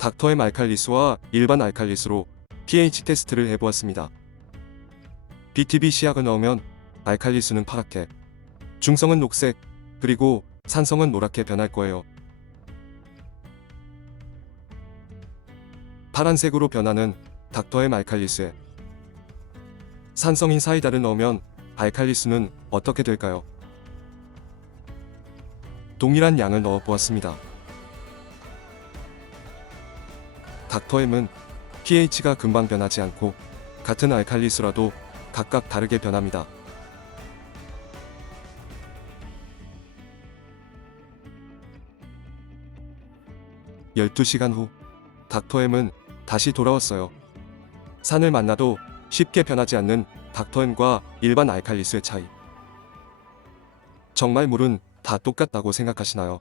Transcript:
닥터엠 알칼리스와 일반 알칼리스로 pH 테스트를 해보았습니다. BTB 시약을 넣으면 알칼리수는 파랗게, 중성은 녹색, 그리고 산성은 노랗게 변할 거예요. 파란색으로 변하는 닥터엠 알칼리스에 산성인 사이다를 넣으면 알칼리수는 어떻게 될까요? 동일한 양을 넣어 보았습니다. 닥터엠은 pH가 금방 변하지 않고 같은 알칼리수라도 각각 다르게 변합니다. 열두 시간 후 닥터엠은 다시 돌아왔어요. 산을 만나도 쉽게 변하지 않는 닥터엠과 일반 알칼리수의 차이. 정말 물은 다 똑같다고 생각하시나요?